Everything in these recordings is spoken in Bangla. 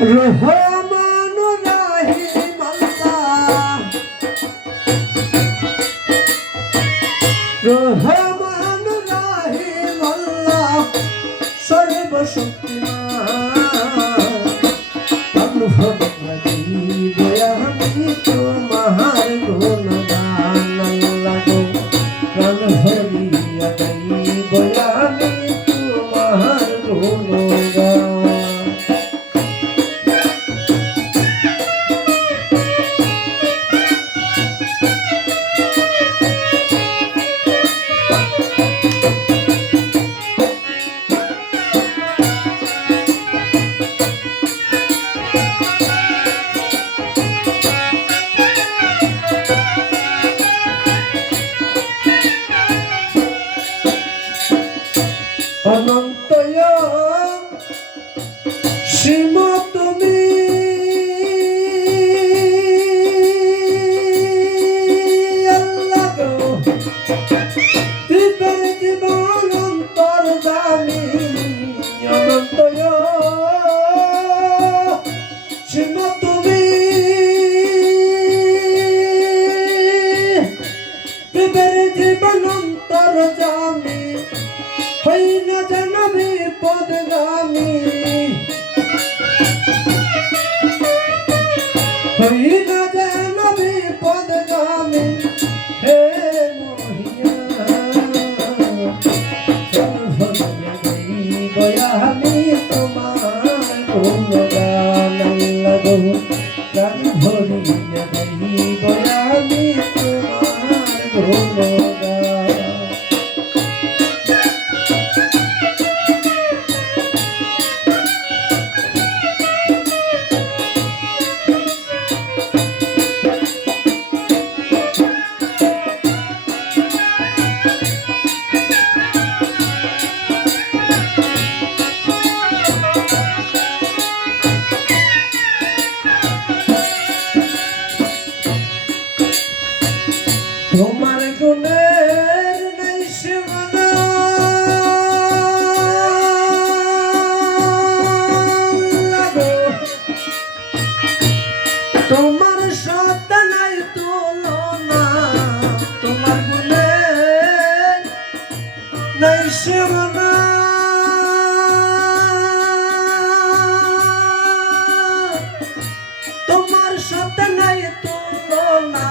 রহমান রাহিম আল্লাহ, রহমান রাহিম আল্লাহ সর্বশক্তিমান। আমি তোমার গুণগান আল্লাহ গো, প্রাণ ভরিয়া গাইব আমি তোমার গুণগান। অনন্তয় সীম তুমি, আল্লাহ গো দিবের জীবন অন্তর্যামী। অনন্তয় সীম তুমি, দিবের জীবন অন্তর্যামী। হই না যেন বিপদগামী, হই না যেন বিপদগামী। হে মহিয়া আমি তোমার গুণগান আল্লাহ গো, প্রাণ ভরিয়া গাইব আমি তোমার গুণগান। তোমার গুণের নাই সীমানা, তোমার সত্তা নাই তুলনা। তোমার গুণের নাই সীমানা, তোমার সত্তা নাই তুলনা।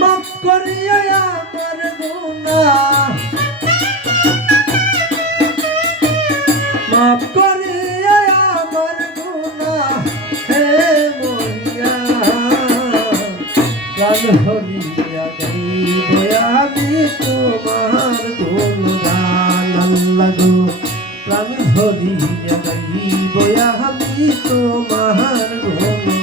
মাফ করিয়া আমার গুনাহ, মাফ করিয়া আমার গুনাহ। হে মরিয়া প্রাণ ভরিয়া গাইব আমি তোমার গুণগান আল্লাহ গো, প্রাণ ভরিয়া গাইব আমি তোমার গুণগান।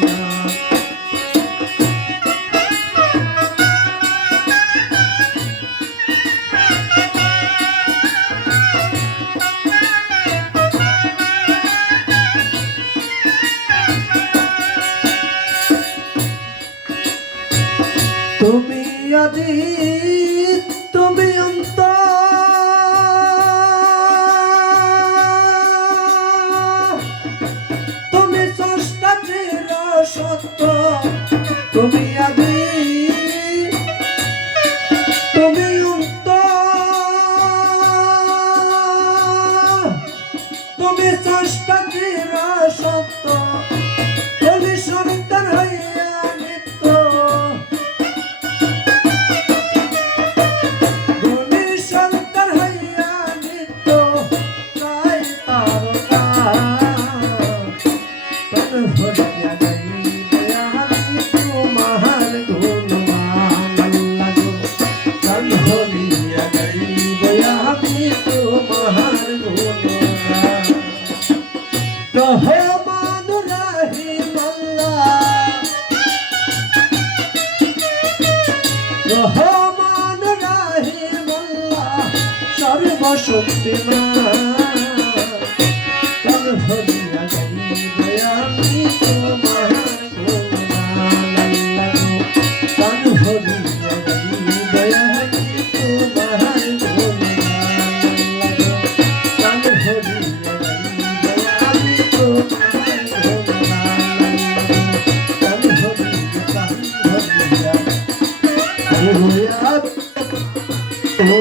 তুমি আদি তুমি অন্ত, তুমি স্রষ্টা চির সত্য। তুমি আদি তুমি অন্ত, তুমি স্রষ্টা চির সত্য। তুমি সন্তান হইয়া নিত্য, রহমান রাহিম আল্লাহ, রহমান রাহিম আল্লাহ সর্বশক্তিমান। প্রাণ ভরিয়া গাইব আমি তোমার গুণগান আল্লাহ গো, প্রাণ ভরিয়া গাইব আমি তোমার গুণগান আল্লাহ গো, প্রাণ ভরিয়া গাইব আমি তোমার গুণগান। কোনো